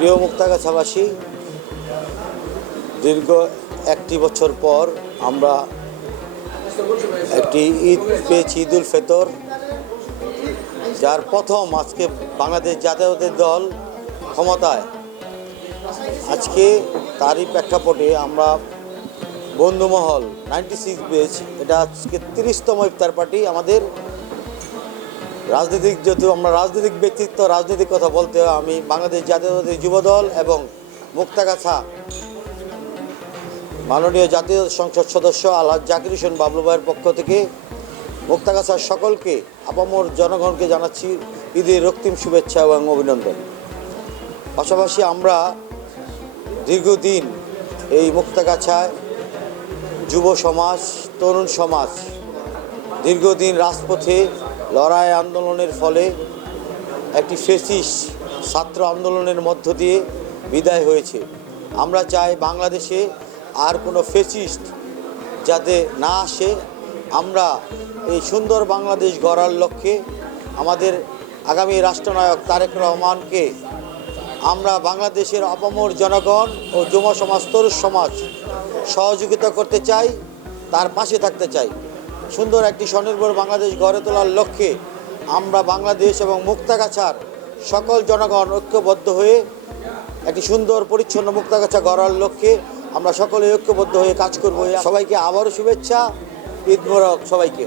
প্রিয় মুক্তাগাছাবাসী, দীর্ঘ একটি বছর পর আমরা একটি ঈদ পেয়েছি, ঈদুল ফিতর, যার প্রথম আজকে বাংলাদেশ জাতীয়তাবাদী দল ক্ষমতায়। আজকে তারই প্রেক্ষাপটে আমরা বন্ধুমহল 96 বেচ, এটা আজকে 30তম ইফতার পার্টি। আমাদের রাজনৈতিক, যেহেতু আমরা রাজনৈতিক ব্যক্তিত্ব, রাজনৈতিক কথা বলতে হয়, আমি বাংলাদেশ জাতীয়তাবাদী যুবদল এবং মুক্তাগাছা মাননীয় জাতীয় সংসদ সদস্য আলহাজ জাকির হোসেন বাবলু ভাইয়ের পক্ষ থেকে মুক্তাগাছার সকলকে, আপামর জনগণকে জানাচ্ছি ঈদের রক্তিম শুভেচ্ছা এবং অভিনন্দন। পাশাপাশি আমরা দীর্ঘদিন এই মুক্তাগাছায় যুব সমাজ, তরুণ সমাজ দীর্ঘদিন রাজপথে লড়াই আন্দোলনের ফলে একটি ফ্যাসিস্ট ছাত্র আন্দোলনের মধ্য দিয়ে বিদায় হয়েছে। আমরা চাই বাংলাদেশে আর কোনো ফ্যাসিস্ট যাতে না আসে। আমরা এই সুন্দর বাংলাদেশ গড়ার লক্ষ্যে আমাদের আগামী রাষ্ট্রনায়ক তারেক রহমানকে আমরা বাংলাদেশের আপামর জনগণ ও যুব সমাজ, তরুণ সমাজ সহযোগিতা করতে চাই, তার পাশে থাকতে চাই। সুন্দর একটি স্বনির্ভর বাংলাদেশ গড়ে তোলার লক্ষ্যে আমরা বাংলাদেশ এবং মুক্তাগাছার সকল জনগণ ঐক্যবদ্ধ হয়ে একটি সুন্দর পরিচ্ছন্ন মুক্তাগাছা গড়ার লক্ষ্যে আমরা সকলে ঐক্যবদ্ধ হয়ে কাজ করব। সবাইকে আবারও শুভেচ্ছা, ঈদ মোবারক সবাইকে।